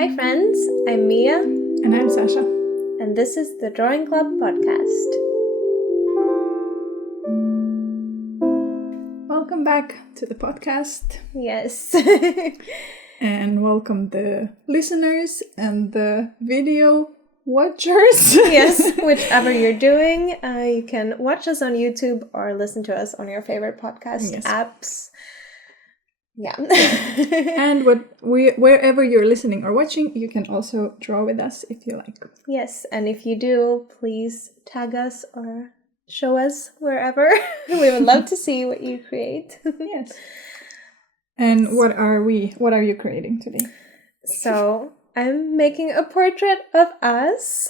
Hi friends, I'm Mia. And I'm Sasha. And this is the Drawing Club podcast. Welcome back to the podcast. Yes. And welcome the listeners and the video watchers. Yes, whichever you're doing, you can watch us on YouTube or listen to us on your favorite podcast apps. Yeah. And wherever you're listening or watching, you can also draw with us if you like. Yes, and if you do, please tag us or show us wherever. We would love to see what you create. Yes. And what are you creating today? So I'm making a portrait of us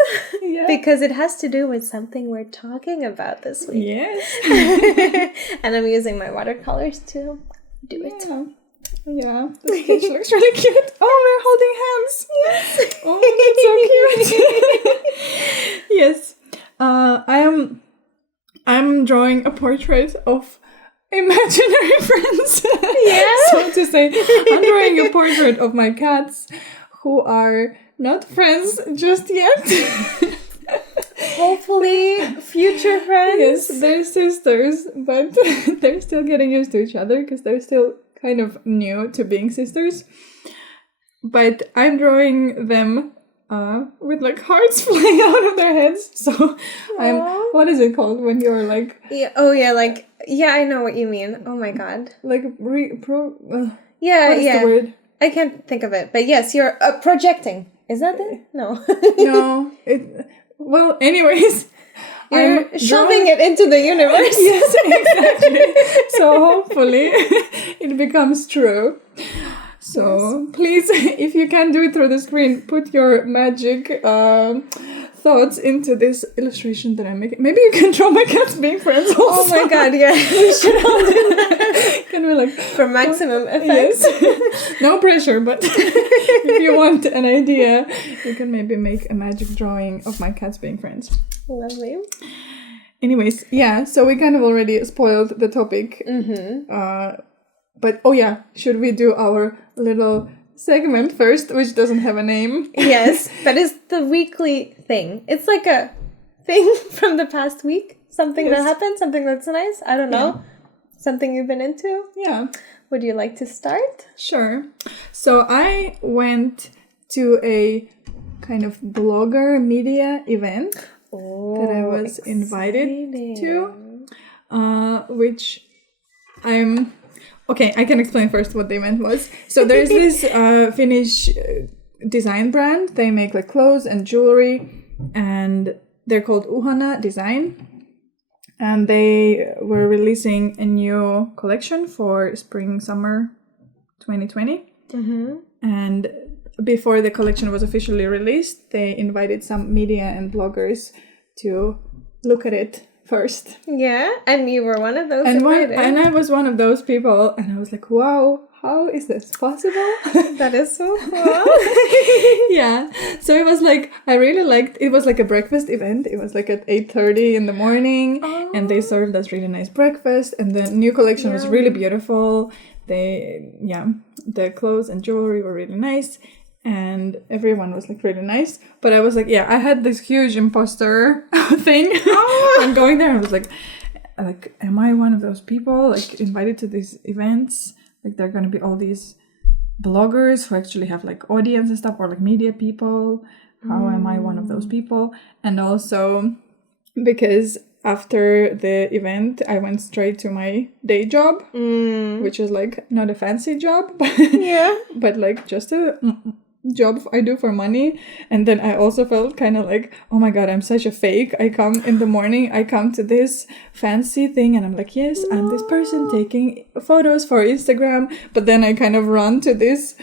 because it has to do with something we're talking about this week. Yes. And I'm using my watercolors to do it. Yeah, the sketch looks really cute. Oh, we're holding hands. Yes. Oh, that's so cute. Yes. I'm drawing a portrait of imaginary friends. Yeah. So to say, I'm drawing a portrait of my cats who are not friends just yet. Hopefully, future friends. Yes, they're sisters, but they're still getting used to each other because they're still kind of new to being sisters. But I'm drawing them with like hearts flying out of their heads. So what is it called when you're like... Yeah. Oh yeah, I know what you mean. Oh my god. Like the word? I can't think of it. But yes, you're projecting. Is that it? No. No. Well, anyways... You're shoving it into the universe. Yes, exactly. So hopefully it becomes true. So please, if you can do it through the screen, put your magic thoughts into this illustration that I'm making. Maybe you can draw my cats being friends also. Oh my god, yeah. We should all do that. Can we for maximum effects? Yes. No pressure, but if you want an idea, you can maybe make a magic drawing of my cats being friends. Lovely. Anyways, so we kind of already spoiled the topic. Mm-hmm. But should we do our little segment first, which doesn't have a name? Yes, that is the weekly thing. It's like a thing from the past week. Something that happened, something that's nice. I don't know. Yeah. Something you've been into? Yeah. Would you like to start? Sure. So I went to a kind of blogger media event that I was invited to, which I'm... Okay, I can explain first what the event was. So there's this Finnish design brand. They make like clothes and jewelry, and they're called Uhana Design. And they were releasing a new collection for spring-summer 2020. Mm-hmm. And before the collection was officially released, they invited some media and bloggers to look at it first. Yeah, and you were one of those invited. And I was one of those people, and I was like, wow, how is this possible? That is so cool. Yeah, so it was like, I really liked, it was like a breakfast event. It was like at 8:30 in the morning, and they served us really nice breakfast, and the new collection was really beautiful. The clothes and jewelry were really nice. And everyone was like really nice, but I was like, I had this huge imposter thing. I'm going there, and I was like, am I one of those people like invited to these events? Like, there are gonna be all these bloggers who actually have like audience and stuff, or like media people. How am I one of those people? And also because after the event, I went straight to my day job, which is like not a fancy job, but like just a job I do for money. And then I also felt kind of like, oh my god, I'm such a fake. I come in the morning, I come to this fancy thing, and I'm like, yes, I'm this person taking photos for Instagram, but then I kind of run to this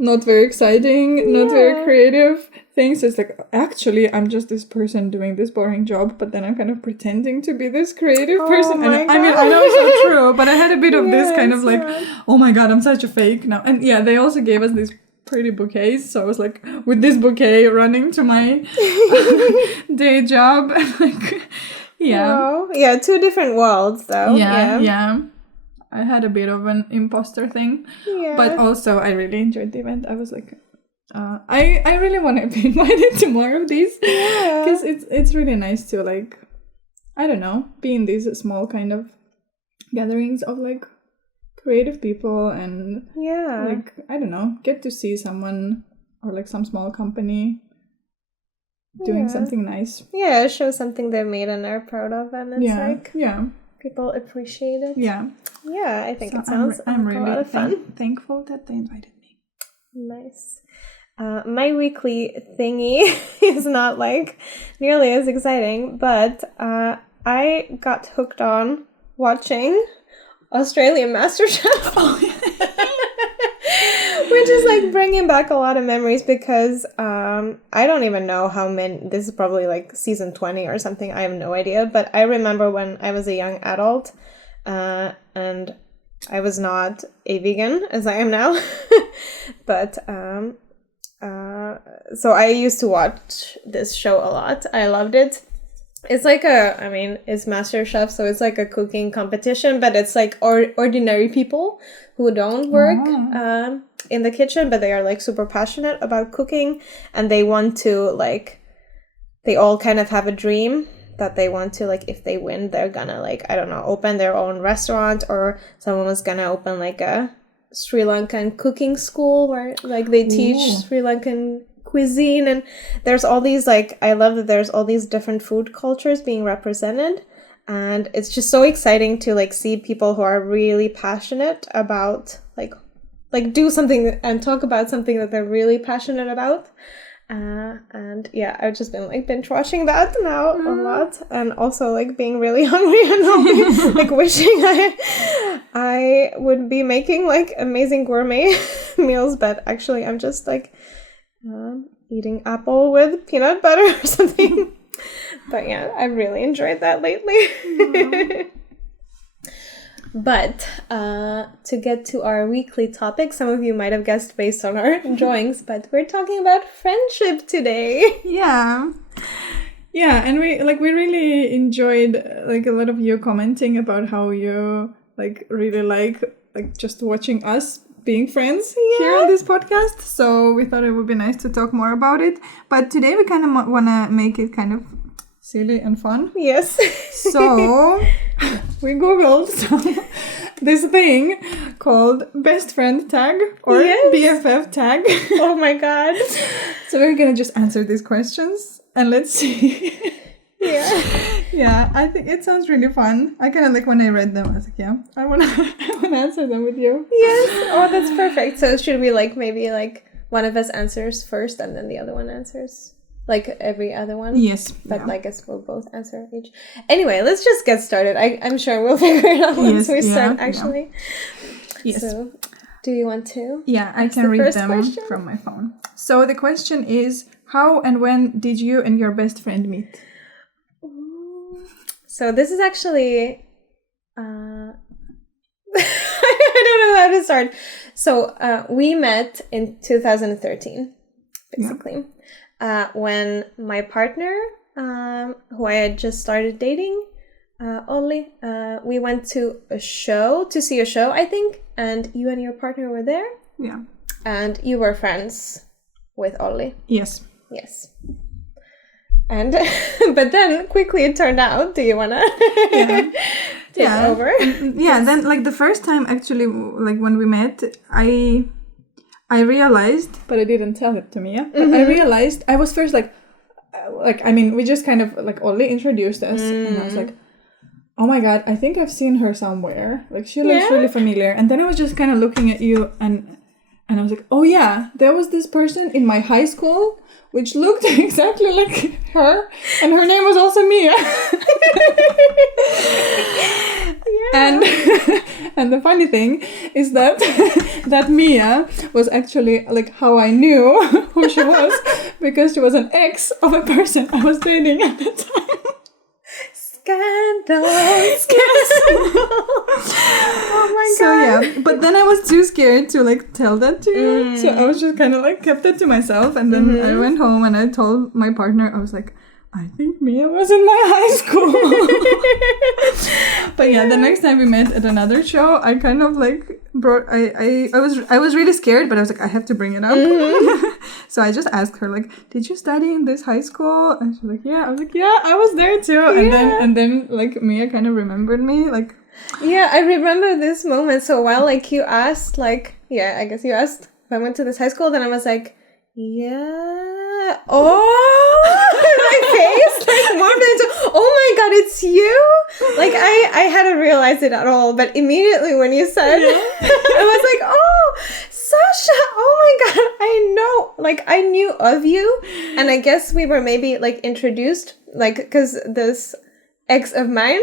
not very exciting, not very creative thing. So it's like, actually, I'm just this person doing this boring job, but then I'm kind of pretending to be this creative person. And I mean, I know it's not true, but I had a bit of this kind of like, oh my god, I'm such a fake now. And they also gave us these pretty bouquets. So I was like, with this bouquet, running to my day job. And like, Wow. Yeah, two different worlds, though. Yeah. I had a bit of an imposter thing. Yeah. But also, I really enjoyed the event. I was like, I really want to be invited to more of these. Yeah. Because it's really nice to, like, I don't know, be in these small kind of gatherings of, like, creative people and, like, I don't know, get to see someone or, like, some small company doing something nice. Yeah, show something they've made and are proud of, and it's like people appreciate it. Yeah. Yeah, I think it sounds I'm like really a lot of fun. thankful that they invited me. Nice. My weekly thingy is not like nearly as exciting, but I got hooked on watching Australian MasterChef. Which is like bringing back a lot of memories because I don't even know how many. This is probably like season 20 or something. I have no idea. But I remember when I was a young adult and I was not a vegan as I am now. But so I used to watch this show a lot. I loved it. It's like it's MasterChef, so it's like a cooking competition, but it's like ordinary people who don't work in the kitchen, but they are like super passionate about cooking, and they want to like, they all kind of have a dream that they want to, like, if they win, they're gonna, like, I don't know, open their own restaurant, or someone was gonna open like a Sri Lankan cooking school where like they teach Sri Lankan cuisine, and there's all these, like, I love that there's all these different food cultures being represented, and it's just so exciting to like see people who are really passionate about like do something and talk about something that they're really passionate about. And yeah, I've just been like binge watching that now a lot, and also like being really hungry and only like wishing I would be making like amazing gourmet meals, but actually I'm just like eating apple with peanut butter or something. But yeah, I've really enjoyed that lately. But to get to our weekly topic, some of you might have guessed based on our drawings, but we're talking about friendship today. Yeah, and we really enjoyed like a lot of you commenting about how you like really like just watching us being friends here on this podcast. So we thought it would be nice to talk more about it. But today we kind of want to make it kind of silly and fun. Yes. So we googled this thing called best friend tag or BFF tag. Oh my god. So we're gonna just answer these questions and let's see. Yeah, I think it sounds really fun. I kind of like when I read them, I was like, I wanna answer them with you. Yes. Oh, that's perfect. So should we like maybe like one of us answers first and then the other one answers? Like every other one? Yes. But I guess we'll both answer each. Anyway, let's just get started. I'm sure we'll figure it out once we start, actually. Yes. So, do you want to? Yeah, I can read them from my phone. So the question is, how and when did you and your best friend meet? So this is actually... I don't know how to start. So we met in 2013, basically. When my partner, who I had just started dating, Olli, we went to see a show, I think, and you and your partner were there. Yeah. And you were friends with Olli. Yes. And, but then quickly it turned out, do you want to take over? Yeah, then like the first time actually, like when we met, I realized, but I didn't tell it to Mia. But I realized I was first like I mean, we just kind of like Olli introduced us, and I was like, oh my god, I think I've seen her somewhere. Like she looks really familiar. And then I was just kind of looking at you, and I was like, oh yeah, there was this person in my high school which looked exactly like her, and her name was also Mia. And the funny thing is that that Mia was actually like how I knew who she was, because she was an ex of a person I was dating at the time. Scandal. Oh my god. So yeah, but then I was too scared to like tell that to you. So I was just kind of like kept it to myself, and then I went home and I told my partner, I was like, I think Mia was in my high school. But yeah, the next time we met at another show, I kind of like I was really scared, but I was like, I have to bring it up. So I just asked her like, did you study in this high school? And she's like, yeah. I was like, yeah, I was there too. And then like Mia kind of remembered me like. Yeah, I remember this moment so well. Like you asked, like, yeah, I guess you asked if I went to this high school. Then I was like, yeah. Oh, my face like more than oh my god, it's you. Like I hadn't realized it at all, but immediately when you said, I was like, oh, Sasha. Oh my god, I know. Like I knew of you, and I guess we were maybe like introduced, like because this ex of mine,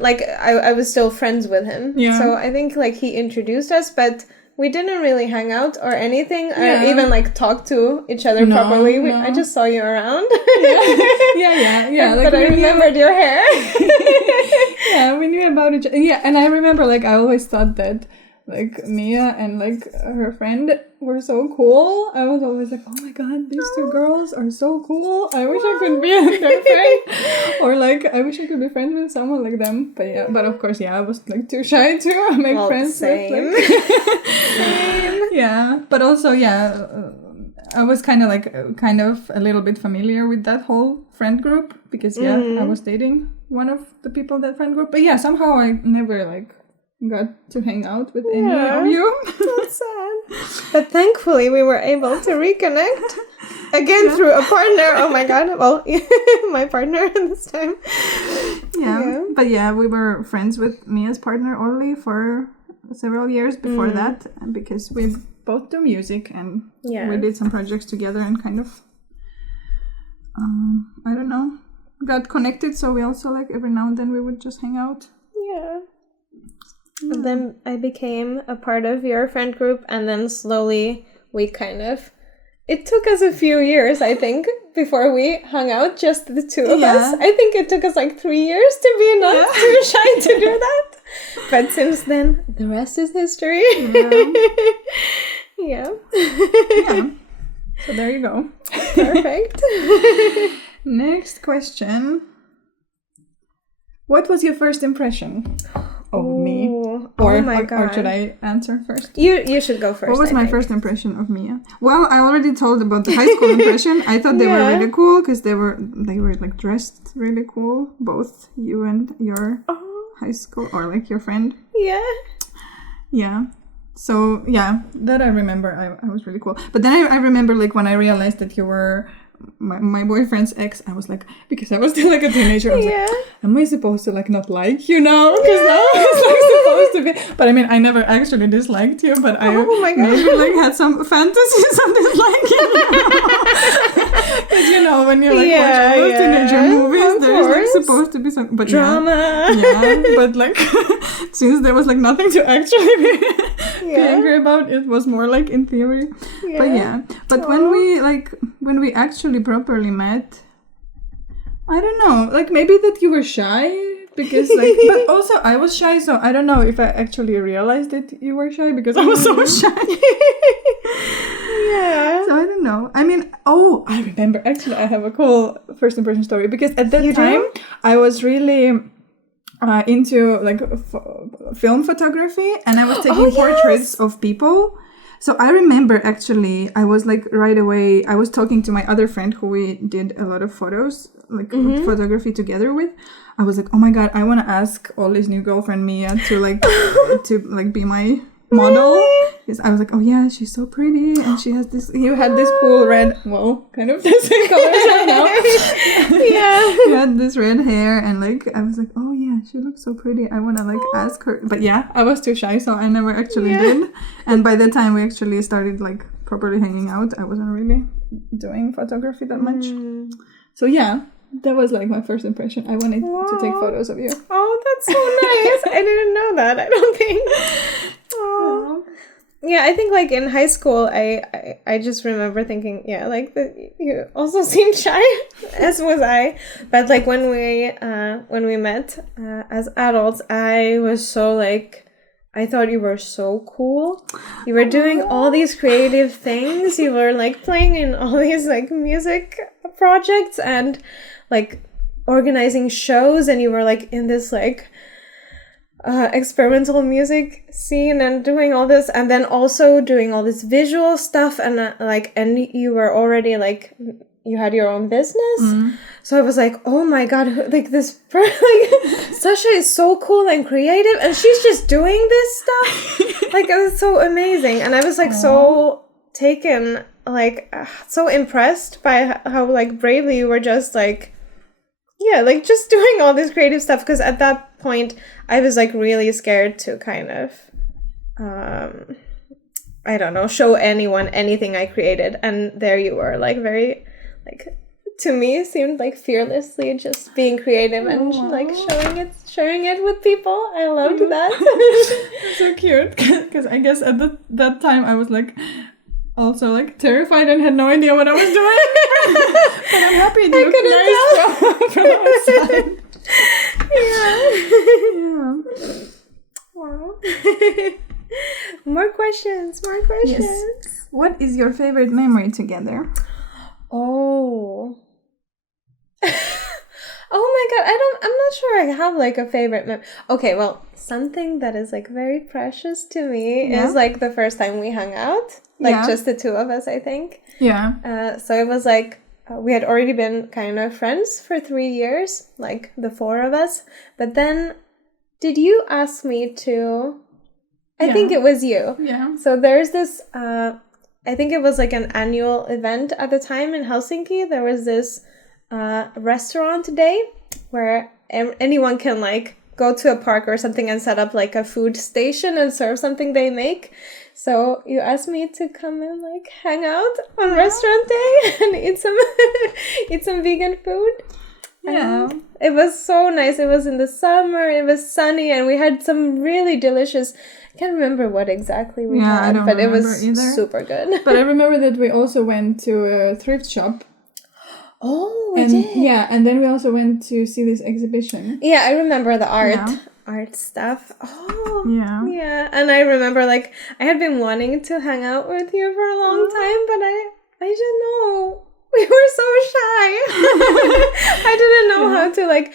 like I was still friends with him. Yeah. So I think like he introduced us, but we didn't really hang out or anything, or even like talk to each other properly. I just saw you around. Yeah. Like, but I remembered your hair. Yeah, we knew about each other. Yeah, and I remember like I always thought that like Mia and like her friend were so cool. I was always like, oh my god, these two girls are so cool. I wish I could be their friend. Or like, I wish I could be friends with someone like them. But yeah, but of course, yeah, I was like too shy to make friends with. Like, same. Yeah, but also, yeah, I was kind of a little bit familiar with that whole friend group because I was dating one of the people in that friend group. But yeah, somehow I never like got to hang out with any of you. That's sad. But thankfully we were able to reconnect again through a partner. Oh my god. Well, my partner this time. Yeah. But yeah, we were friends with Mia's partner Olli for several years before that, because we both do music and we did some projects together and kind of I don't know, got connected, so we also like every now and then we would just hang out. Yeah. And then I became a part of your friend group, and then slowly we it took us a few years, I think, before we hung out, just the two of us. I think it took us like 3 years to be not too shy to do that. But since then, the rest is history. Yeah. So there you go. Perfect. Next question. What was your first impression of me? Or should I answer first? You should go first. What was my first impression of Mia? Well, I already told about the high school impression. I thought they were really cool because they were like dressed really cool, both you and your high school, or like your friend. Yeah. So yeah, that I remember. I was really cool. But then I remember like when I realized that you were my boyfriend's ex, I was like, because I was still like a teenager, I was like, am I supposed to like not like you now? Because now it's like supposed to be. But I mean, I never actually disliked you, but I maybe like had some fantasies of disliking you. Because you know, when you like watch all those teenager movies, there's like supposed to be some drama. Yeah, but like since there was like nothing to actually be angry about, it was more like in theory. But when we actually properly met, I don't know, like maybe that you were shy, because like, but also I was shy, so I don't know if I actually realized that you were shy because I was so shy. So I don't know. I mean, I remember, actually I have a cool first impression story, because at that time I was really into like film photography, and I was taking portraits of people. So I remember actually, I was like right away, I was talking to my other friend who we did a lot of photos, like photography together with. I was like, oh my god, I want to ask Olli's new girlfriend Mia to like be my model. Because I was like, oh yeah, she's so pretty, and she has this. You had this cool red, kind of the same colors right now. You had this red hair, and like I was like, oh yeah, she looks so pretty. I want to like ask her, but I was too shy, so I never actually did. And by the time we actually started like properly hanging out, I wasn't really doing photography that much. So that was like my first impression. I wanted to take photos of you. Oh, that's so nice. I didn't know that, I don't think. Yeah, I think like in high school, I just remember thinking, like you also seemed shy, as was I. But like when we met as adults, I was so like I thought you were so cool. You were doing all these creative things. You were like playing in all these like music projects and like organizing shows, and you were like in this like experimental music scene and doing all this, and then also doing all this visual stuff, and and you were already like, you had your own business. So I was like, oh my god, like this like Sasha is so cool and creative, and she's just doing this stuff. Like, it was so amazing, and I was like so taken, like so impressed by how like bravely you were just like, yeah, like just doing all this creative stuff, because at that point I was like really scared to kind of I don't know, show anyone anything I created, and there you were, like very, like, to me it seemed like fearlessly just being creative and like sharing it with people. I loved that. That's so cute, because I guess at that time I was like also like terrified and had no idea what I was doing. But I'm happy it looked nice from outside. Yeah. Wow. More questions. Yes. What is your favorite memory together? Oh. Oh my god, I'm not sure I have like a favorite okay, well, something that is like very precious to me is like the first time we hung out, like just the two of us, I think. Yeah. So it was like we had already been kind of friends for 3 years, like the four of us. But then, did you ask me to? I think it was you. Yeah. So there's this. I think it was like an annual event at the time in Helsinki. There was this restaurant day where anyone can like go to a park or something and set up like a food station and serve something they make. So you asked me to come and like hang out on restaurant day and eat some vegan food. Yeah. It was so nice. It was in the summer, it was sunny, and we had some really delicious, I can't remember what exactly we had, but it was either. Super good. But I remember that we also went to a thrift shop. Oh, we did. Yeah, and then we also went to see this exhibition. Yeah, I remember the art stuff. Oh, yeah. And I remember like I had been wanting to hang out with you for a long time, but I didn't know. We were so shy. I didn't know how to like.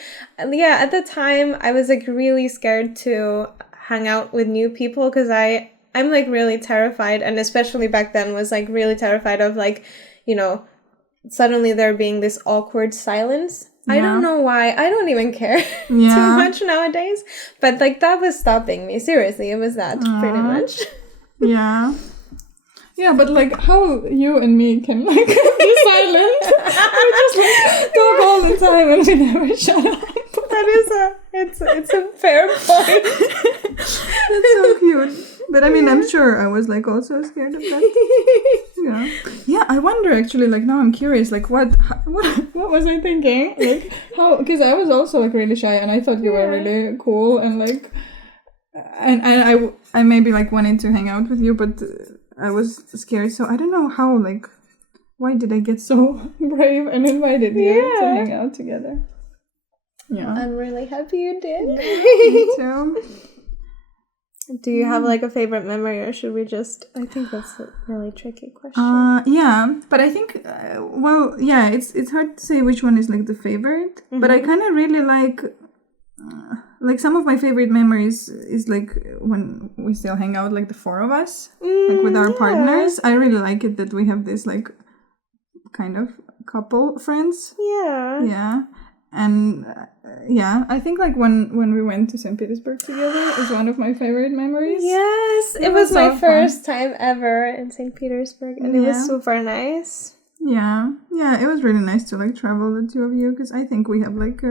Yeah, at the time I was like really scared to hang out with new people, because I'm like really terrified, and especially back then was like really terrified of like, you know, suddenly there being this awkward silence. I don't know why. I don't even care too much nowadays. But like that was stopping me. Seriously, it was that pretty much. Yeah. Yeah, but like how you and me can like be silent. We just like talk all the time and we never shut up. It's a fair point. That's so cute. But I mean, I'm sure I was like also scared of that. Yeah. I wonder actually. Like now, I'm curious. Like what was I thinking? Like how? Because I was also like really shy, and I thought you were really cool, and like, and I maybe like wanted to hang out with you, but I was scared. So I don't know how. Like, why did I get so brave and invited you to hang out together? Yeah, I'm really happy you did. Me too. Do you have like a favorite memory, or should we just? I think that's a really tricky question. Yeah, but I think it's hard to say which one is like the favorite. Mm-hmm. But I kind of really like some of my favorite memories is like when we still hang out, like the four of us, like with our partners. I really like it that we have this like kind of couple friends. Yeah. Yeah. And I think like when we went to St Petersburg together is one of my favorite memories. Yes, it was my first time ever in St Petersburg, and it was super nice. Yeah, it was really nice to like travel the two of you, because I think we have like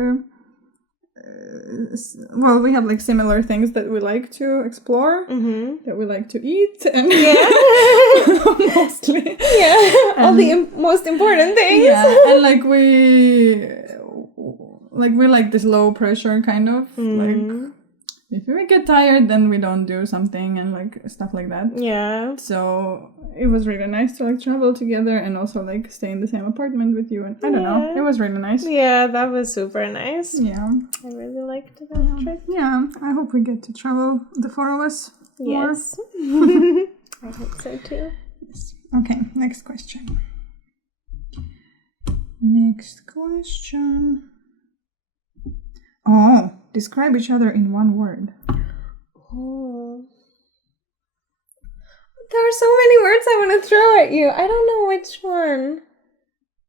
we have like similar things that we like to explore, that we like to eat, and mostly all the most important things. And like we like this low pressure kind of like if we get tired then we don't do something and like stuff like that. Yeah. So it was really nice to like travel together and also like stay in the same apartment with you. And I don't know, it was really nice. Yeah, that was super nice. Yeah. I really liked that trip. Yeah, I hope we get to travel, the 4 of us. Yes. I hope so too. Yes. Okay, next question. Next question. Oh, describe each other in 1 word. Oh. There are so many words I want to throw at you. I don't know which one.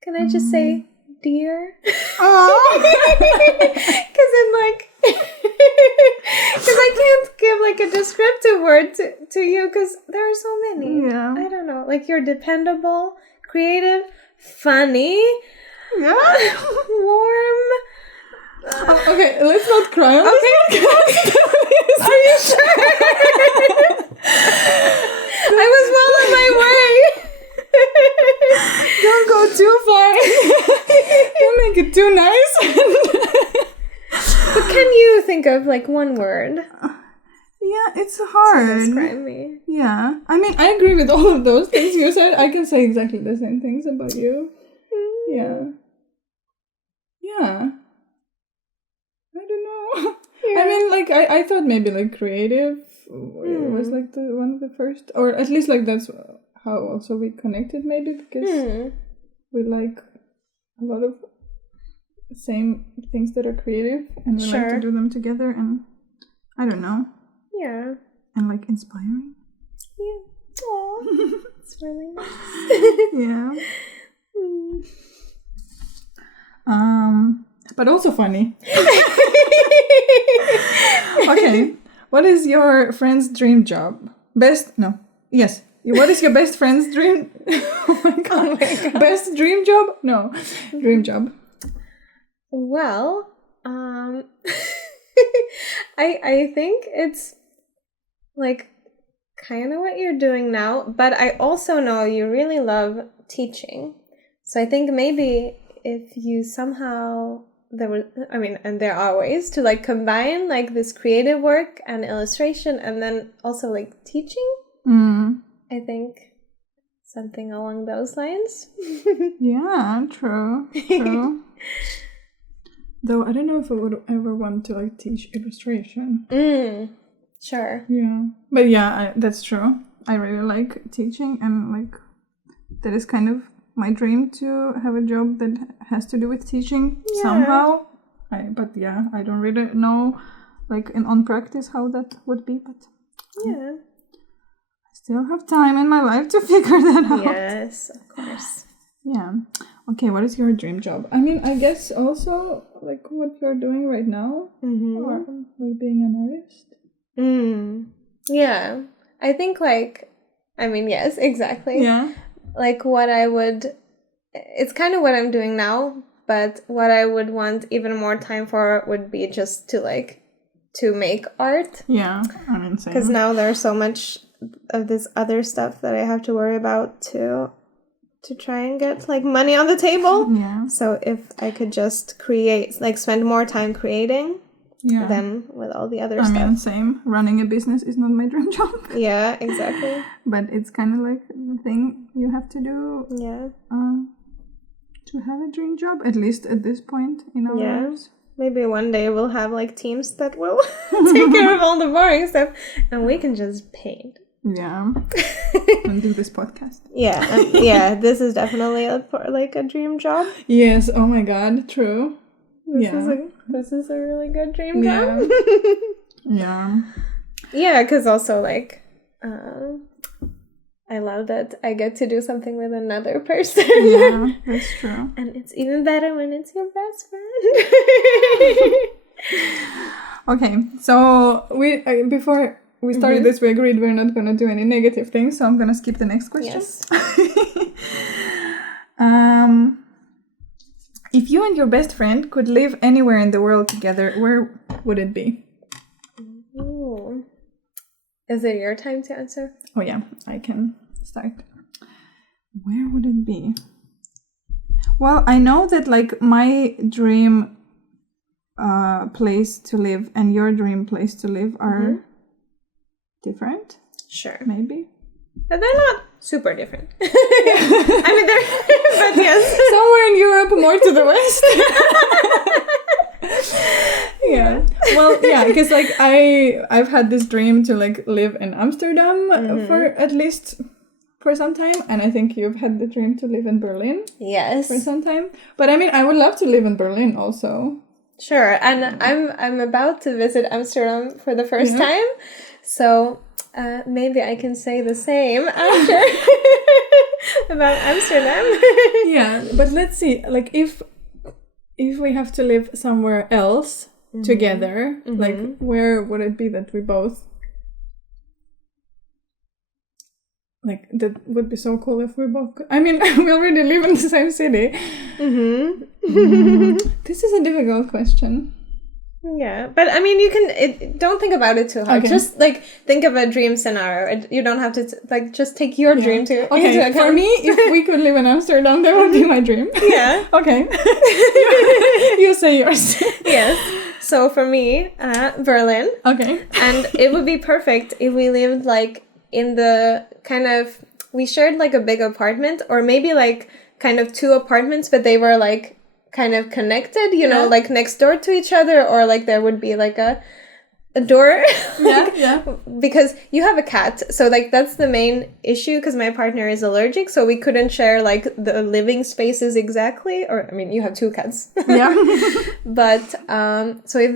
Can I just say dear? Oh! Because I'm like... Because I can't give like a descriptive word to you because there are so many. Yeah. I don't know. Like you're dependable, creative, funny, warm. Okay, let's not cry on this podcast. Are you sure? I was well on my way. Don't go too far. Don't make it too nice. But can you think of like 1 word? Yeah, it's hard. To describe me. Yeah. I mean, I agree with all of those things you said. I can say exactly the same things about you. Yeah. Yeah. I don't know. Yeah. I mean, like, I thought maybe, like, creative was, like, one of the first. Or at least, like, that's how also we connected, maybe, because we like a lot of same things that are creative. And we like to do them together. And I don't know. Yeah. And, like, inspiring. Yeah. Aww. It's really nice. Yeah. But also funny. Okay. What is your friend's dream job? What is your best friend's dream? Oh my god. Best dream job? No. Dream job. Well, I think it's like kind of what you're doing now, but I also know you really love teaching. So I think maybe if you somehow and there are ways to like combine like this creative work and illustration and then also like teaching. I think something along those lines. Yeah, true. Though I don't know if I would ever want to like teach illustration. Sure. Yeah. But yeah, that's true. I really like teaching and like that is kind of my dream to have a job that has to do with teaching somehow. But I don't really know like on practice how that would be, but yeah. I still have time in my life to figure that out. Yes, of course. Yeah. Okay, what is your dream job? I mean, I guess also like what you're doing right now, or like being an artist. Yeah. I think yes, exactly. Yeah. Like it's kind of what I'm doing now, but what I would want even more time for would be just to make art. Yeah, I mean, same. Because now there's so much of this other stuff that I have to worry about to try and get like money on the table. Yeah. So if I could just create, like spend more time creating, than with all the other stuff. I mean, same. Running a business is not my dream job. Yeah, exactly. But it's kind of like the thing you have to do. Yeah. To have a dream job, at least at this point in our lives. Maybe one day we'll have like teams that will take care of all the boring stuff, and we can just paint. Yeah. And do this podcast. Yeah. This is definitely a dream job. Yes. Oh my God. True. This is a really good dream job. Yeah. Yeah, because also like I love that I get to do something with another person. Yeah, that's true. And it's even better when it's your best friend. Okay, so before we started this, we agreed we're not going to do any negative things, so I'm going to skip the next question. Yes. If you and your best friend could live anywhere in the world together, where would it be? Ooh. Is it your time to answer? Oh yeah, I can start. Where would it be? Well, I know that like my dream place to live and your dream place to live are different. Sure. Maybe. But they're not super different. I mean, they're, but yes. Somewhere in Europe, more to the west. Yeah. Well, yeah, because like I've had this dream to like live in Amsterdam for at least for some time, and I think you've had the dream to live in Berlin. Yes. For some time. But I mean, I would love to live in Berlin also. Sure, and I'm about to visit Amsterdam for the first time, so maybe I can say the same after about Amsterdam. Yeah, but let's see, like if we have to live somewhere else together, like where would it be that we both like that would be so cool if we both could. I mean, we already live in the same city. This is a difficult question. Yeah, but I mean, you can don't think about it too hard. Okay. Just like think of a dream scenario. You don't have to like just take your dream into account. For me, if we could live in Amsterdam, that would be my dream. Yeah. Okay. You say yours. Yes. So for me, Berlin. Okay. And it would be perfect if we lived like in the kind of, we shared like a big apartment, or maybe like kind of two apartments, but they were like kind of connected, you know, like next door to each other, or like there would be like a door. Because you have a cat, so like that's the main issue, because my partner is allergic, so we couldn't share like the living spaces exactly, or I mean, you have two cats. But so if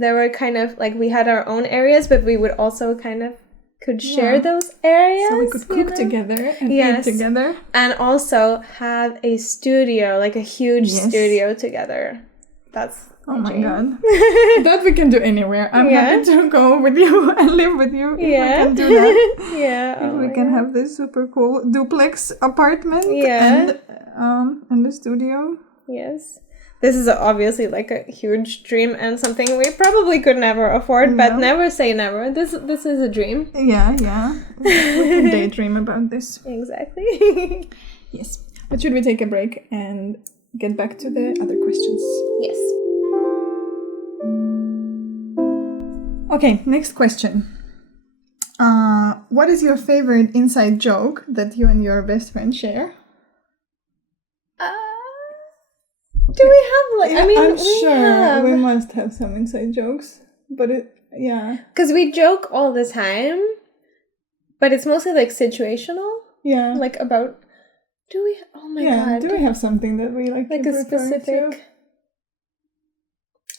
there were kind of like, we had our own areas, but we would also kind of could share those areas, so we could cook together and eat together, and also have a studio, like a huge studio together. That's oh my god. That we can do anywhere. I'm happy to go with you and live with you if we can do that. If we can have this super cool duplex apartment and the studio. Yes. This is obviously like a huge dream and something we probably could never afford, but never say never. This is a dream. Yeah. We can daydream about this. Exactly. Yes. But should we take a break and get back to the other questions? Yes. Okay, next question. What is your favorite inside joke that you and your best friend share? Do we have like? I mean, I'm sure we must have some inside jokes, but because we joke all the time, but it's mostly like situational. Yeah, like about. Do we? Oh my god! Do we have something that we like a specific? To?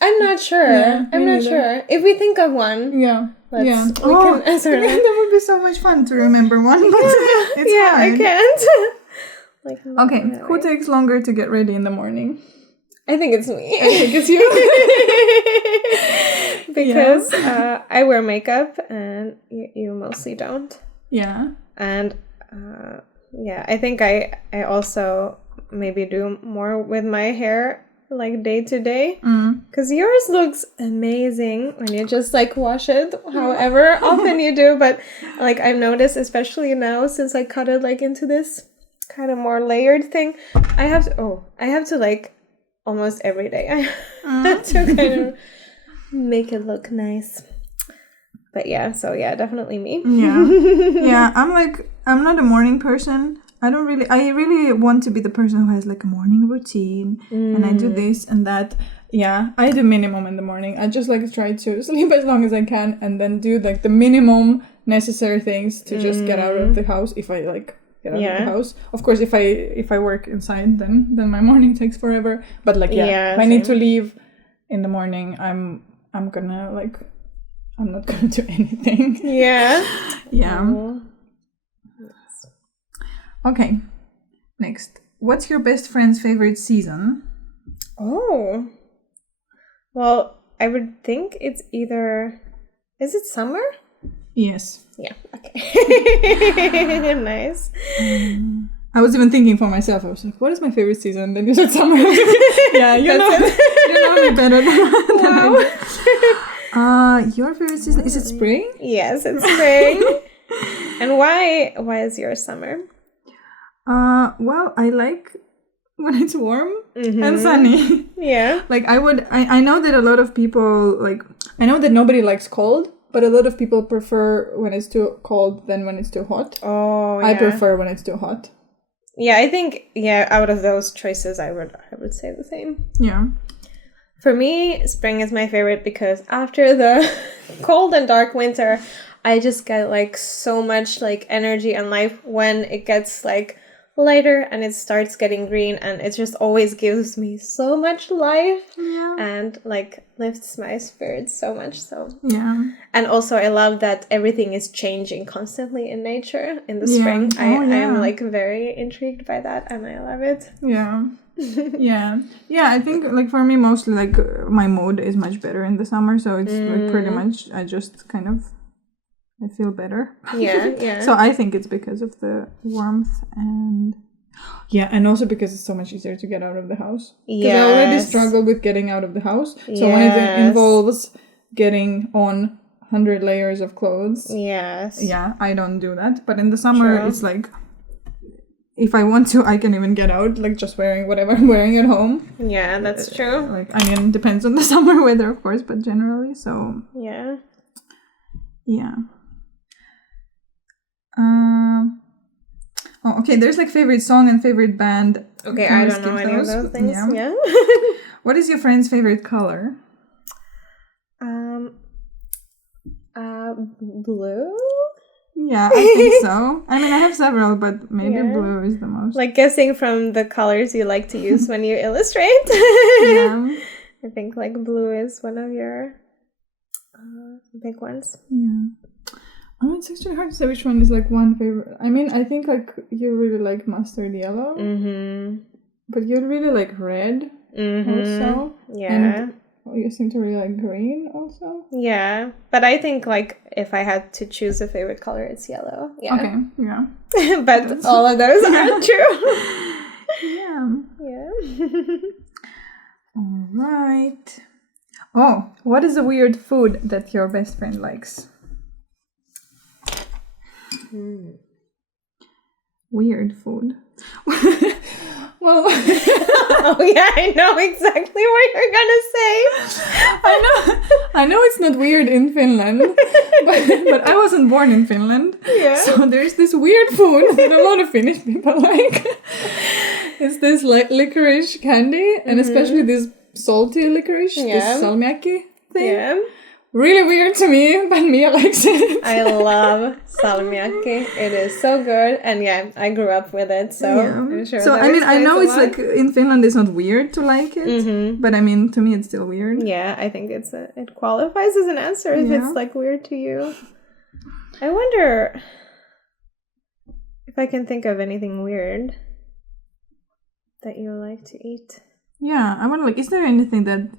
I'm not sure. I'm not sure. If we think of one, we can answer that. That would be so much fun to remember one. But it's hard. I can't. Okay, who takes longer to get ready in the morning? I think it's me. I think it's you. Because I wear makeup and you mostly don't. Yeah. And I think I also maybe do more with my hair like day to day. Because yours looks amazing when you just like wash it however often you do. But like I've noticed, especially now since I cut it like into this kind of more layered thing, I have to like almost every day I have to kind of make it look nice. But definitely me. I'm not a morning person. I really want to be the person who has like a morning routine and I do this and that. I do minimum in the morning. I just like try to sleep as long as I can and then do like the minimum necessary things to just get out of the house if I like get out of the house. Of course, if I work inside, then my morning takes forever. But like, if I need to leave in the morning, I'm gonna like, I'm not gonna do anything. Okay. Next, what's your best friend's favorite season? Oh, well, I would think it's either. Is it summer? Yes. Yeah. Okay. Nice. I was even thinking for myself. I was like, "What is my favorite season?" Then you said summer. You know me better than your favorite season, is it spring? Yes, it's spring. And why is yours summer? Well, I like when it's warm and sunny. Yeah. Like I know that a lot of people like. I know that nobody likes cold. but a lot of people prefer when it's too cold than when it's too hot. Oh, yeah. I prefer when it's too hot. Yeah, I think, out of those choices, I would say the same. Yeah. For me, spring is my favorite because after the cold and dark winter, I just get, like, so much, like, energy and life when it gets, like, lighter and it starts getting green, and it just always gives me so much life and, like, lifts my spirits so much. So and also I love that everything is changing constantly in nature in the spring. I'm like very intrigued by that, and I love it. I think like for me mostly like my mood is much better in the summer, so it's like pretty much I just kind of I feel better. So I think it's because of the warmth and also because it's so much easier to get out of the house. Because I already struggle with getting out of the house. So when it involves getting on 100 layers of clothes. I don't do that. But in the summer, it's like, if I want to, I can even get out, like just wearing whatever I'm wearing at home. Yeah, that's true. Like, I mean, depends on the summer weather, of course, but generally, so. Yeah. Okay, there's like favorite song and favorite band. Okay, I don't know any of those things. Yeah. What is your friend's favorite color? Blue? Yeah, I think so. I mean, I have several, but maybe blue is the most. Like guessing from the colors you like to use when you illustrate. I think like blue is one of your big ones. Oh, it's actually hard to say which one is like one favorite. I mean, I think like you really like mustard yellow, but you really like red also. And you seem to really like green also. Yeah, but I think like if I had to choose a favorite color, it's yellow. Yeah. Okay. Yeah. But all of those are true. All right. Oh, what is a weird food that your best friend likes? Weird food. Well, I know exactly what you're gonna say. I know it's not weird in Finland, but I wasn't born in Finland. So there's this weird food that a lot of Finnish people like. It's this like licorice candy, and especially this salty licorice, this salmiakki thing. Really weird to me, but Mia likes it. I love salmiakki. It is so good, and I grew up with it, so I'm sure. So I mean, I know it's like in Finland, it's not weird to like it, but I mean, to me, it's still weird. Yeah, I think it qualifies as an answer if it's like weird to you. I wonder if I can think of anything weird that you like to eat. Yeah, I wonder, like, is there anything that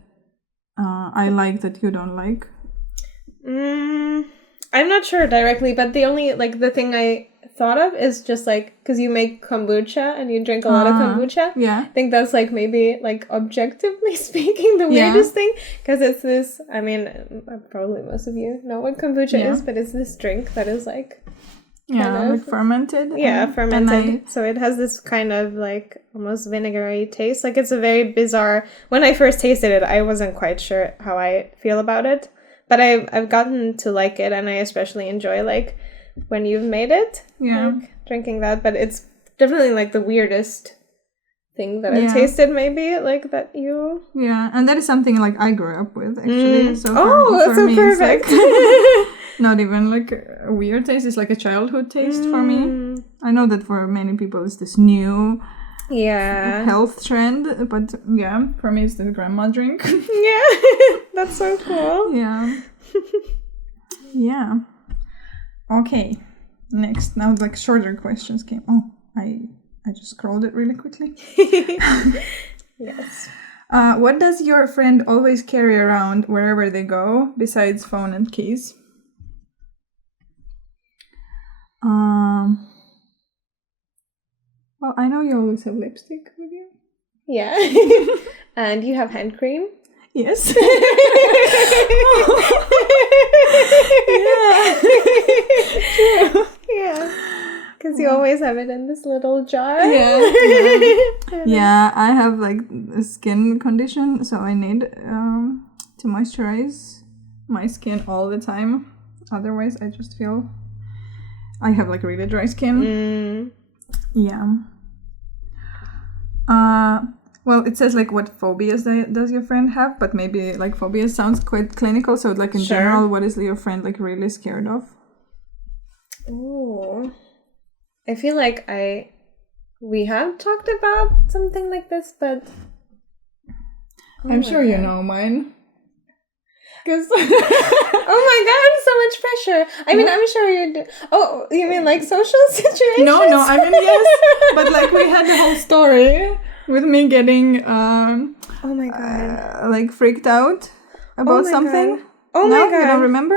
I like that you don't like? I'm not sure directly, but the only, like, the thing I thought of is just, like, because you make kombucha and you drink a lot of kombucha. Yeah. I think that's, like, maybe, like, objectively speaking, the weirdest thing. Because it's this, I mean, probably most of you know what kombucha is, but it's this drink that is, like... like fermented. Yeah, fermented. So it has this kind of, like, almost vinegary taste. Like, it's a very bizarre... When I first tasted it, I wasn't quite sure how I feel about it. But I've gotten to like it, and I especially enjoy, like, when you've made it. Like, drinking that. But it's definitely, like, the weirdest thing that I've tasted, maybe, like, that you... Yeah, and that is something, like, I grew up with, actually. So that's so perfect. Not even, like, a weird taste. It's, like, a childhood taste for me. I know that for many people it's this new... health trend, but for me it's the grandma drink. That's so cool. Okay, next, now like shorter questions came. I just scrolled it really quickly. Yes. What does your friend always carry around wherever they go besides phone and keys? Well, I know you always have lipstick with you. Yeah. And you have hand cream? Yes. Because you always have it in this little jar. Yeah, I have like a skin condition, so I need to moisturize my skin all the time. otherwise I just feel I have like really dry skin. Yeah. Well, it says like what phobias does your friend have, but maybe like phobias sounds quite clinical. So like in general, what is your friend like really scared of? Oh, I feel like we have talked about something like this, but I'm sure you know mine. Cause oh my god, so much pressure. I mean, I'm sure you do. Oh, you mean like social situations? No, I mean yes, but like we had the whole story with me getting oh my god, like freaked out about something. God. Oh my god, you don't remember?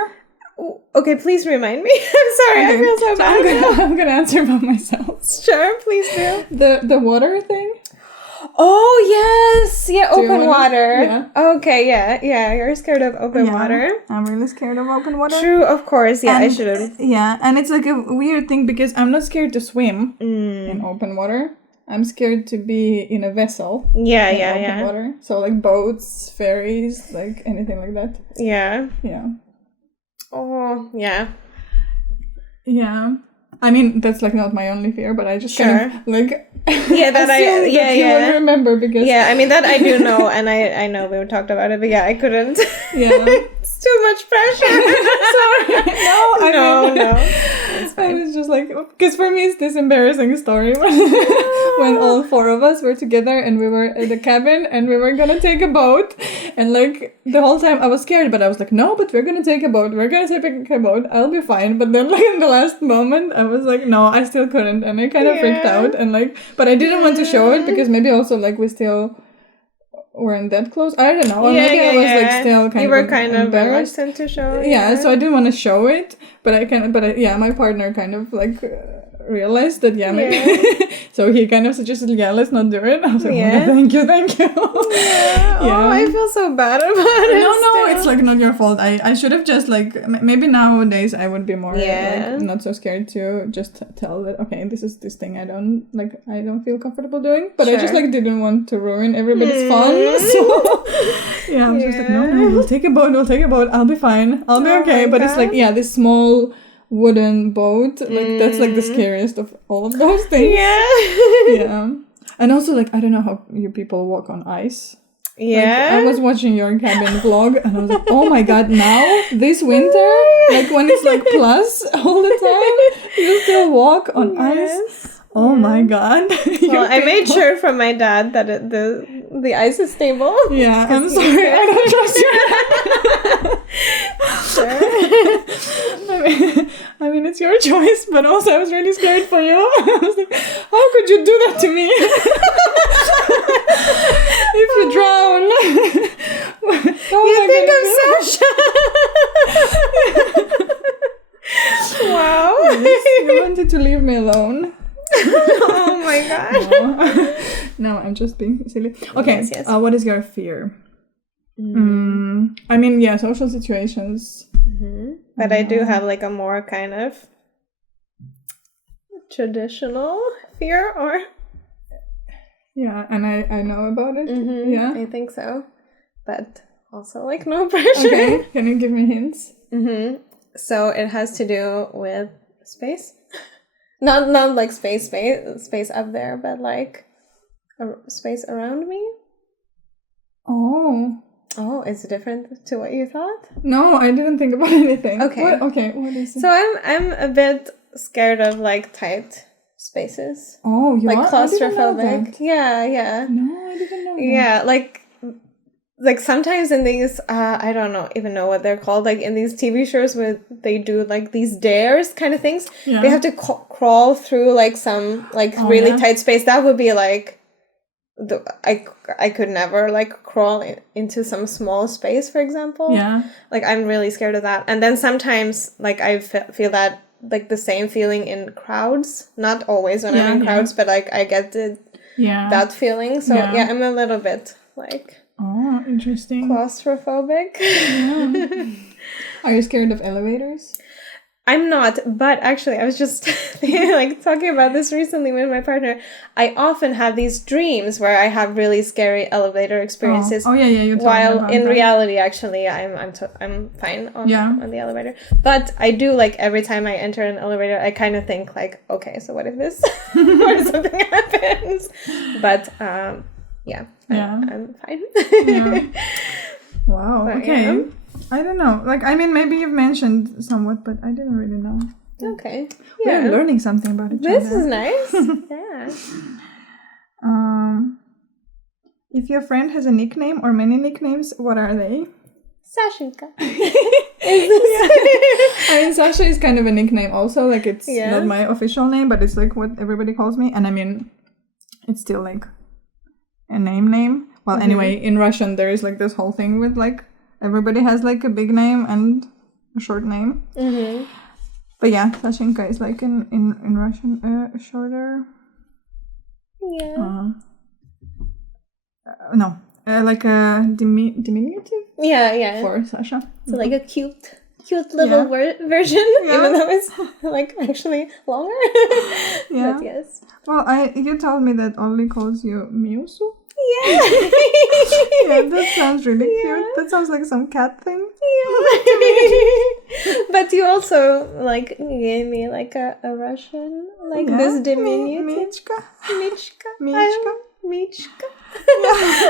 Okay, please remind me. I'm sorry, okay. I feel so bad. I'm gonna answer by myself. Sure, please do. The water thing. Oh yes, yeah, open water. Yeah. Okay, yeah. You're scared of open water. I'm really scared of open water. True, of course. Yeah, and, I shouldn't. Yeah, and it's like a weird thing because I'm not scared to swim in open water. I'm scared to be in a vessel. Yeah, open water. So like boats, ferries, like anything like that. Yeah. Yeah. Oh, yeah. Yeah. I mean, that's like not my only fear, but I just kind of like yeah, that you will remember because I mean that I do know, and I know we talked about it, but yeah, I couldn't. Yeah, it's too much pressure. Sorry. No. It's fine. I was just like, because for me it's this embarrassing story when all four of us were together and we were at the cabin and we were gonna take a boat, and like the whole time I was scared, but I was like, no, but we're gonna take a boat. I'll be fine. But then like in the last moment, I was like, no, I still couldn't, and I kind of freaked out and like. But I didn't want to show it because maybe also like we still weren't that close. I don't know. Or maybe I was like still kind of. You were kind of embarrassed reluctant to show it. Yeah, so I didn't want to show it, but my partner kind of like realized that maybe. So he kind of suggested, let's not do it. I was like, thank you. Oh, I feel so bad about it. No, it's like not your fault. I should have just like maybe nowadays I would be more like not so scared to just tell that this is this thing I don't feel comfortable doing, but I just like didn't want to ruin everybody's fun. So I'm just like no, we'll take a boat. I'll be fine. I'll be okay. But it's like this small wooden boat, like that's like the scariest of all of those things. Yeah. And also like I don't know how you people walk on ice. Yeah. Like, I was watching your cabin vlog and I was like, oh my god, now this winter, like when it's like plus all the time, you still walk on ice. Oh my god. Well, I made sure from my dad that the ice is stable. Yeah, I'm sorry, I don't trust you. Sure. I mean, it's your choice, but also I was really scared for you. I was like, how could you do that to me? If you drown. You think of Sasha? Wow. Yes, you wanted to leave me alone. Oh my god. No, I'm just being silly. Okay, yes. What is your fear? I mean, social situations. But I do have like a more kind of traditional fear, or and I know about it. I think so, but also like no pressure. Okay, can you give me hints? So it has to do with space. Not like space up there, but like space around me. Oh, is it different to what you thought? No, I didn't think about anything. Okay. What is it? So I'm a bit scared of like tight spaces. Oh, you like are? claustrophobic. Yeah. No, I didn't know that. Yeah, like sometimes in these I don't even know what they're called, like in these TV shows where they do like these dares kind of things. They have to crawl through like some like really tight space. That would be like I could never like crawl into some small space, for example. Like I'm really scared of that. And then sometimes like I feel that like the same feeling in crowds, not always when I'm in crowds, but like I get that feeling. So I'm a little bit like interesting, claustrophobic. Are you scared of elevators? I'm not, but actually, I was just like talking about this recently with my partner. I often have these dreams where I have really scary elevator experiences. Oh yeah, you told me while about in that. reality, actually, I'm fine on the elevator. But I do, like, every time I enter an elevator, I kind of think like, okay, so what if this, what if something happens? But I'm fine. Yeah. Wow. But, okay. yeah. I don't know. Like, I mean, maybe you've mentioned somewhat, but I didn't really know. Okay. We're learning something about each This other. is nice. Yeah. If your friend has a nickname or many nicknames, what are they? Sashinka. I mean, Sasha is kind of a nickname also. Like, it's not my official name, but it's like what everybody calls me. And I mean, it's still like a name. Well, anyway, in Russian, there is like this whole thing with like, everybody has like a big name and a short name. Mm-hmm. But yeah, Sashinka is like in Russian shorter. Yeah. Like a diminutive. Yeah. For Sasha. So like a cute little version, even though it's like actually longer. Yeah. But yes. Well, you told me that Olli calls you Miusu. Yeah. Yeah, that sounds really cute. That sounds like some cat thing. Yeah. But you also like gave me like a Russian this diminutive. Michka.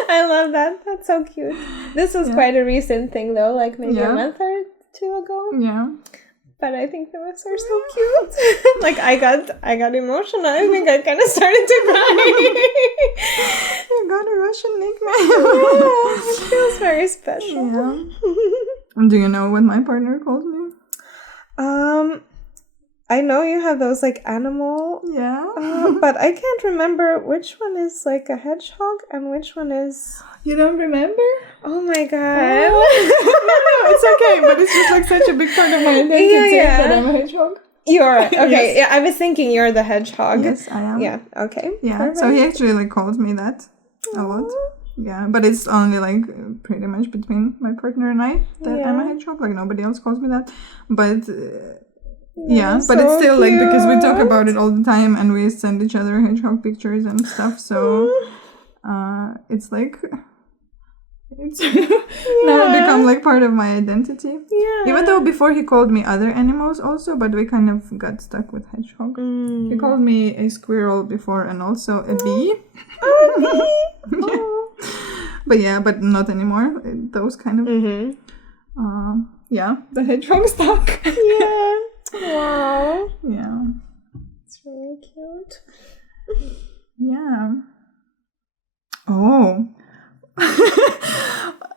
I love that. That's so cute. This was quite a recent thing though, like maybe a month or two ago. Yeah. But I think the rest are so cute. Like I got emotional. I think I kind of started to cry. You got a Russian nickname. Yeah, it feels very special. Yeah. Do you know what my partner calls me? I know you have those like animal. Yeah. But I can't remember which one is like a hedgehog and which one is. You don't remember? Oh my god. No, it's okay, but it's just like such a big part of my identity that I'm a hedgehog. You are. Okay, yeah, I was thinking you're the hedgehog. Yes, I am. Yeah, okay. Yeah, perfect. so he actually like calls me that a lot. Yeah, but it's only like pretty much between my partner and I that I'm a hedgehog. Like nobody else calls me that. But but it's still cute. Like because we talk about it all the time and we send each other hedgehog pictures and stuff. So it's like it's now become like part of my identity. Yeah. Even though before he called me other animals also, but we kind of got stuck with hedgehog. He called me a squirrel before and also a bee. But not anymore. Those kind of the hedgehog stuck. Yeah. Wow. Yeah. It's really cute. Yeah. Oh.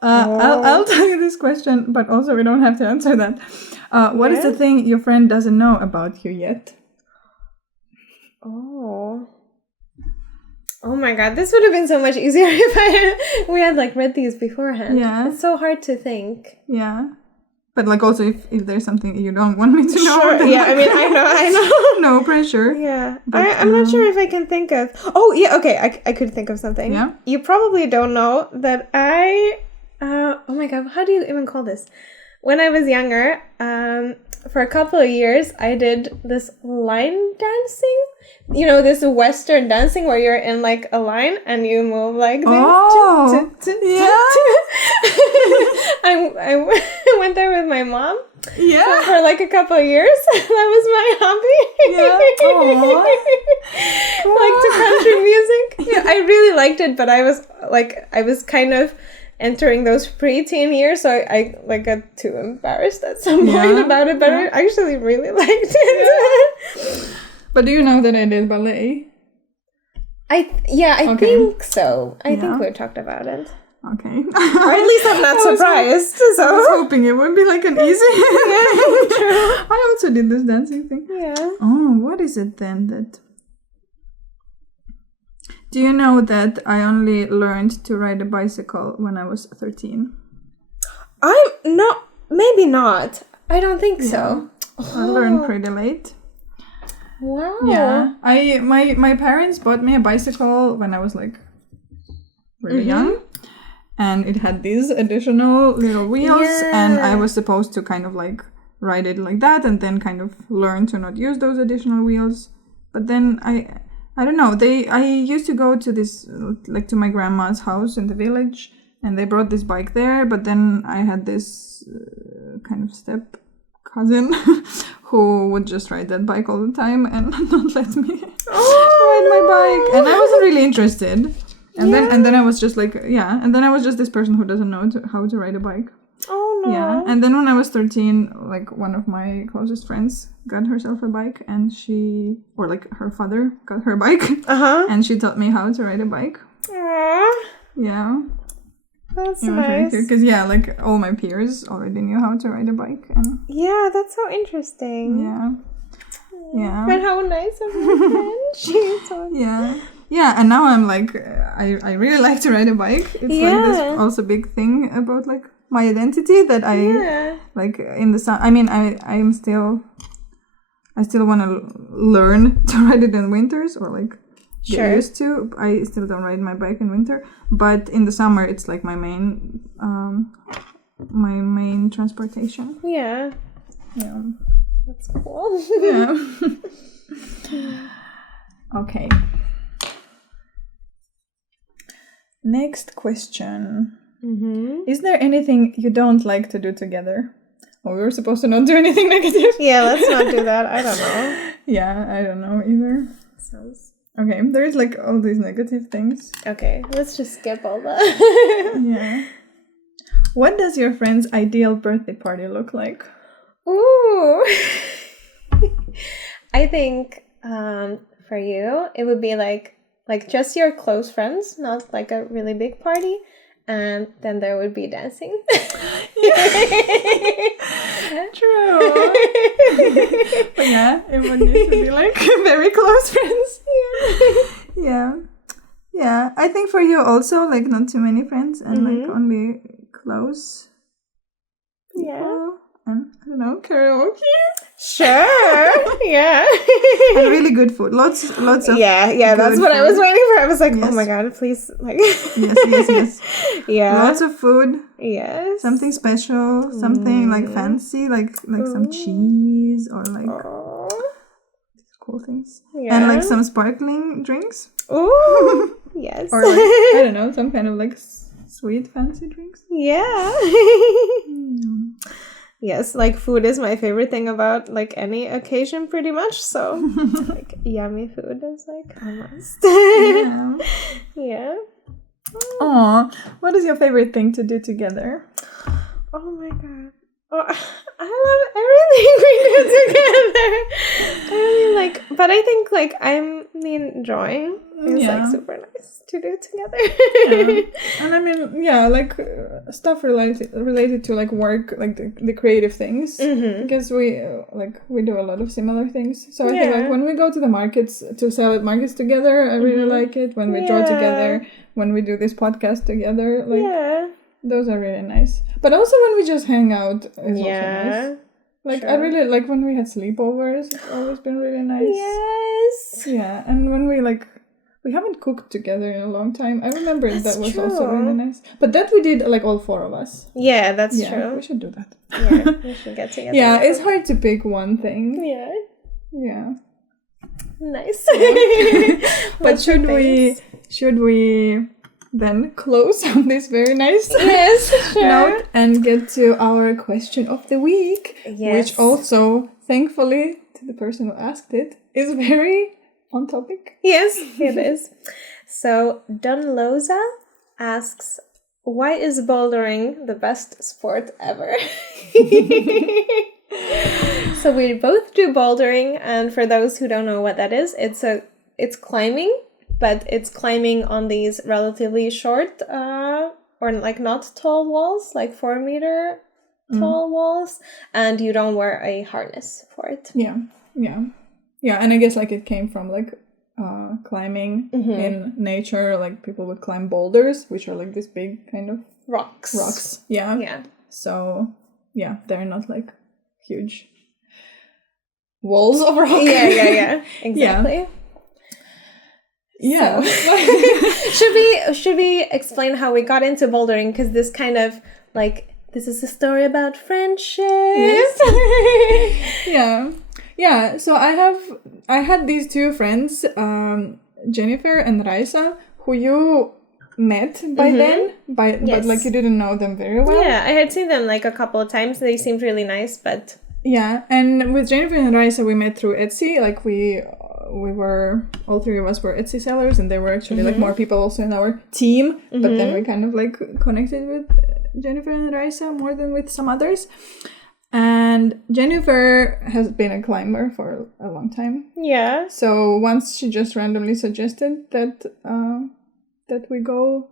I'll tell you this question, but also we don't have to answer that. What is the thing your friend doesn't know about you yet? Oh my god, this would have been so much easier if we had like read these beforehand. Yeah. It's so hard to think. Yeah. But like also if there's something you don't want me to know. Sure. Then I mean I know. No pressure. Yeah. But, I'm not sure if I can think of okay, I could think of something. Yeah. You probably don't know that oh my god, how do you even call this? When I was younger, for a couple of years I did this line dancing. You know, this Western dancing where you're in like a line and you move like this. I went there with my mom. Yeah. For like a couple of years. That was my hobby. Yeah. Like to country music. Yeah, I really liked it, but I was kind of entering those preteen years, so I like got too embarrassed at some point about it, but I actually really liked it. But do you know that I did ballet? I think so. I think we talked about it. Okay. Or at least I'm not surprised. So I was hoping it would be like an easy true. I also did this dancing thing. Yeah. Oh, what is it then that... Do you know that I only learned to ride a bicycle when I was 13? Maybe not. I don't think so. I learned pretty late. Wow. Yeah. My parents bought me a bicycle when I was like really young. And it had these additional little wheels and I was supposed to kind of like ride it like that, and then kind of learn to not use those additional wheels. But then I don't know. I used to go to this, like to my grandma's house in the village, and they brought this bike there. But then I had this kind of step cousin who would just ride that bike all the time and not let me ride my bike, and I wasn't really interested. And then I was just like, and then I was just this person who doesn't know how to ride a bike. Oh no. Yeah, and then when I was 13, like one of my closest friends got herself a bike, and her father got her bike, and she taught me how to ride a bike. Aww. Yeah. That's nice. Because like all my peers already knew how to ride a bike, and yeah, that's so interesting. Yeah. But how nice of your friend. She's so Yeah, and now I'm like, I really like to ride a bike. It's like this also big thing about like my identity that I like in the sun. I mean, I still want to learn to ride it in winters, or like get used to. I still don't ride my bike in winter, but in the summer it's like my main transportation. Yeah. That's cool. Yeah. Okay. Next question. Is there anything you don't like to do together? Well, we were supposed to not do anything negative. Yeah, let's not do that. I don't know. Yeah, I don't know either. Okay, there's like all these negative things. Okay, let's just skip all that. Yeah. What does your friend's ideal birthday party look like? Ooh. I think for you, it would be like just your close friends, not like a really big party. And then there would be dancing. True. But yeah, it would need to be like very close friends. Yeah. I think for you also, like not too many friends and like only close people. Yeah. And I don't know, karaoke. Sure. Yeah. And really good food. Lots of Yeah, that's what food. I was waiting for. I was like, oh my god, please, like Yes. Yeah. Lots of food. Yes. Something special, something like fancy, like some cheese or like cool things. Yeah. And like some sparkling drinks. Ooh. Yes. Or like, I don't know, some kind of like sweet fancy drinks. Yeah. Yes, like food is my favorite thing about like any occasion pretty much. So like yummy food is like a must. Yeah. Aw, what is your favorite thing to do together? Oh my god. Oh, I love everything we do together. I really like, but I think like drawing is like super nice to do together. And I mean, like stuff related to like work, like the creative things, because we do a lot of similar things. So I think like when we go to the markets to sell at markets together, I really like it. When we draw together, when we do this podcast together, like those are really nice. But also when we just hang out, it's also nice. Like I really like when we had sleepovers. It's always been really nice. Yes. Yeah, and when we haven't cooked together in a long time. I remember that was also really nice. But that we did like all four of us. Yeah, that's true. We should do that. Yeah, we should get together. Yeah, it's hard to pick one thing. Yeah. Nice. But should we then close on this very nice note and get to our question of the week, which also, thankfully, to the person who asked it, is very on topic. Yes, it is. So, Don Loza asks, why is bouldering the best sport ever? So we both do bouldering, and for those who don't know what that is, it's climbing, but it's climbing on these relatively short or like not tall walls, like 4 meter tall walls, and you don't wear a harness for it. Yeah, and I guess like it came from like climbing in nature, like people would climb boulders, which are like this big kind of rocks. Yeah. So yeah, they're not like huge walls of rock. Yeah. Exactly. Yeah. So, should we explain how we got into bouldering? Because this kind of like this is a story about friendship. Yes. Yeah. So I had these two friends, Jennifer and Raisa, who you met by then, but like you didn't know them very well. Yeah, I had seen them like a couple of times. They seemed really nice, but yeah. And with Jennifer and Raisa, we met through Etsy. Like we were, all three of us were Etsy sellers, and there were actually like more people also in our team. But then we kind of like connected with Jennifer and Raisa more than with some others. And Jennifer has been a climber for a long time. Yeah. So once she just randomly suggested that we go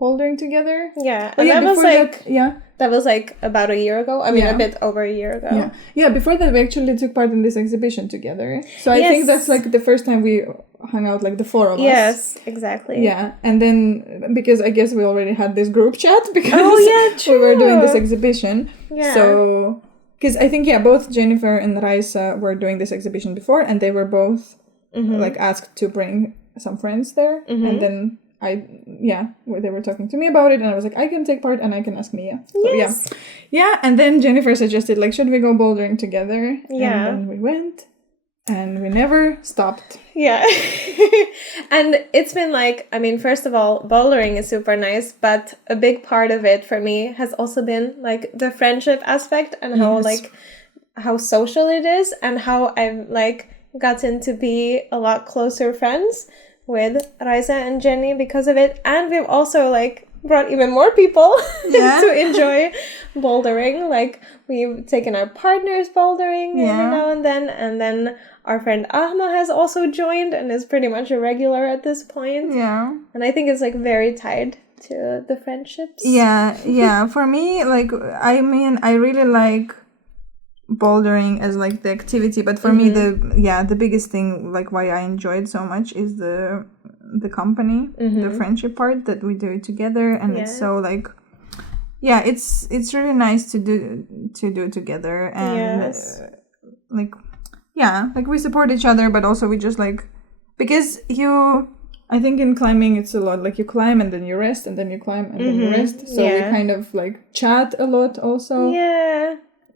bouldering together. Yeah. Oh, And yeah, that was like that, that was like about a year ago. I mean, Yeah. a bit over a year ago. Yeah, before that we actually took part in this exhibition together. So I think that's like the first time we hung out, like the four of us. Yes, exactly. Yeah, and then because I guess we already had this group chat because true. we were doing this exhibition. Yeah. So, because I think, both Jennifer and Raisa were doing this exhibition before, and they were both like asked to bring some friends there. And then they were talking to me about it, and I was like, I can take part and I can ask Mia. So, Yes. Yeah, and then Jennifer suggested, like, should we go bouldering together? Yeah. And then we went. And we never stopped. Yeah. And it's been like, I mean, first of all, bouldering is super nice, but a big part of it for me has also been like the friendship aspect and how social it is, and how I've like gotten to be a lot closer friends with Raisa and Jenny because of it. And we've also like brought even more people to enjoy bouldering. Like we've taken our partners bouldering every now and then our friend Ahma has also joined and is pretty much a regular at this point. Yeah. And I think it's like very tied to the friendships. Yeah. For me, like, I mean, I really like bouldering as like the activity, but for me the biggest thing, like why I enjoy it so much, is the company, the friendship part, that we do it together, and it's so like it's really nice to do together, and like we support each other, but also we just like, because I think in climbing it's a lot like you climb and then you rest and then you climb and then you rest, so we kind of like chat a lot also.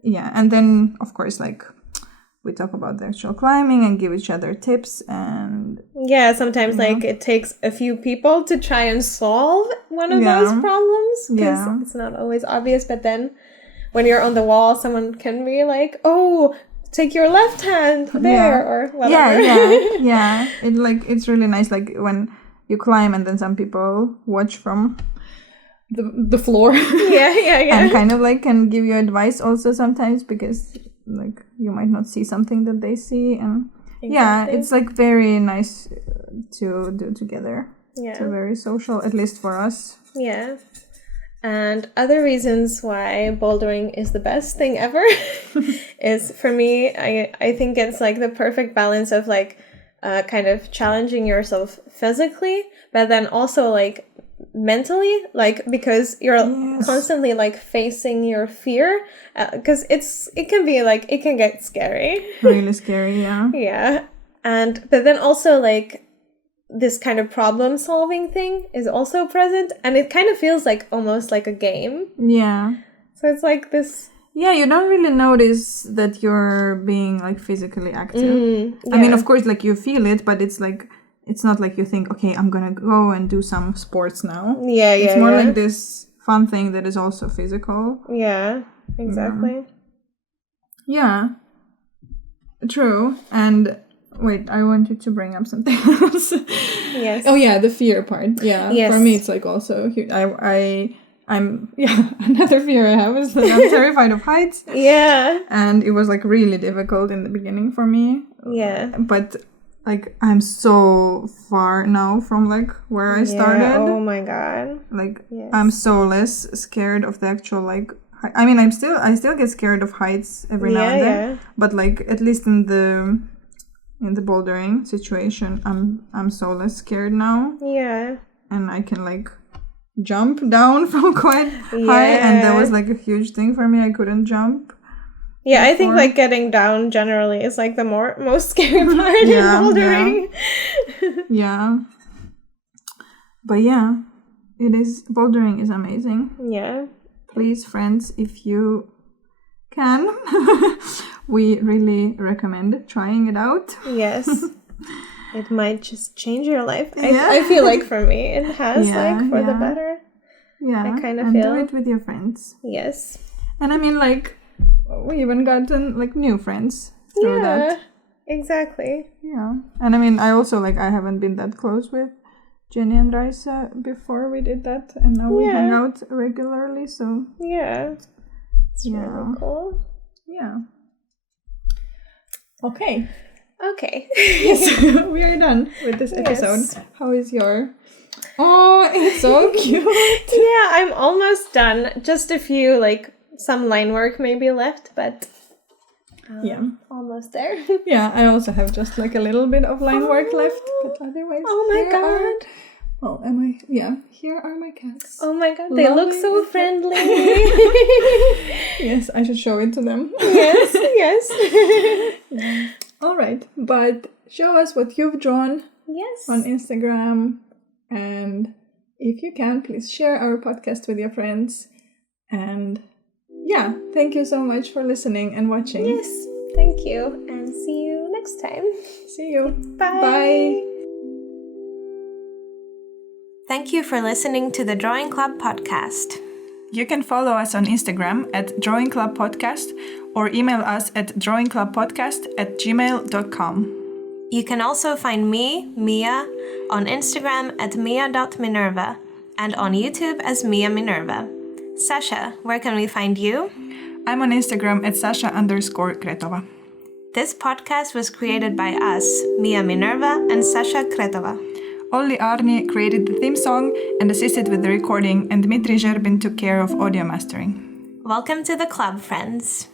Yeah, and then of course like we talk about the actual climbing and give each other tips, and sometimes like it takes a few people to try and solve one of those problems, because it's not always obvious, but then when you're on the wall someone can be like, oh, take your left hand there or whatever. It's really nice, like when you climb and then some people watch from the floor. And kind of like can give you advice also sometimes, because like you might not see something that they see, and it's like very nice to do together. It's very social, at least for us. And other reasons why bouldering is the best thing ever is, for me, I think it's like the perfect balance of like kind of challenging yourself physically, but then also like mentally, like because you're constantly like facing your fear, because it can get scary. Really scary, but then also like this kind of problem solving thing is also present, and it kind of feels like almost like a game. So it's like this. You don't really notice that you're being like physically active. I mean, of course, like you feel it, but it's like, it's not like you think, okay, I'm gonna go and do some sports now. It's more like this fun thing that is also physical. Exactly. True. And wait, I wanted to bring up something else. Oh yeah, the fear part. For me it's like also huge. I'm another fear I have is that I'm terrified of heights. And it was like really difficult in the beginning for me. But like I'm so far now from like where I started. Oh my god. Like I'm so less scared of the actual like I mean I still get scared of heights every now and then. But like at least in the bouldering situation I'm so less scared now. And I can like jump down from quite high, and that was like a huge thing for me. I couldn't jump. I think like getting down generally is like the most scary part in bouldering. But it is, bouldering is amazing. please, friends, if you can, we really recommend trying it out. Yes. It might just change your life. I feel like for me, it has, like, for the better. Yeah. I kind of and feel. do it with your friends. Yes. And I mean, like, we even gotten, like, new friends through that. Exactly. Yeah. And I mean, I also, like, I haven't been that close with Jenny and Raisa before we did that. And now we hang out regularly, so. Yeah. It's really cool. Yeah. Okay. Yes. We are done with this episode. Yes. How is your... Oh, it's so cute. Yeah, I'm almost done. Just a few, like, some line work maybe left, but almost there. Yeah, I also have just like a little bit of line work left, but otherwise. Oh my god. Oh, am I? Yeah, here are my cats. Oh my god, they look so friendly. Yes, I should show it to them. Yes. Yeah. All right, but show us what you've drawn on Instagram. And if you can, please share our podcast with your friends. And yeah, thank you so much for listening and watching. Yes, thank you. And see you next time. See you. Bye. Bye. Thank you for listening to the Drawing Club podcast. You can follow us on Instagram at Drawing Club Podcast or email us at drawingclubpodcast@gmail.com. You can also find me, Mia, on Instagram at mia.minerva and on YouTube as Mia Minerva. Sasha, where can we find you? I'm on Instagram at Sasha_Kretova. This podcast was created by us, Mia Minerva and Sasha Kretova. Olli Aarni created the theme song and assisted with the recording, and Dmitri Zherbin took care of audio mastering. Welcome to the club, friends.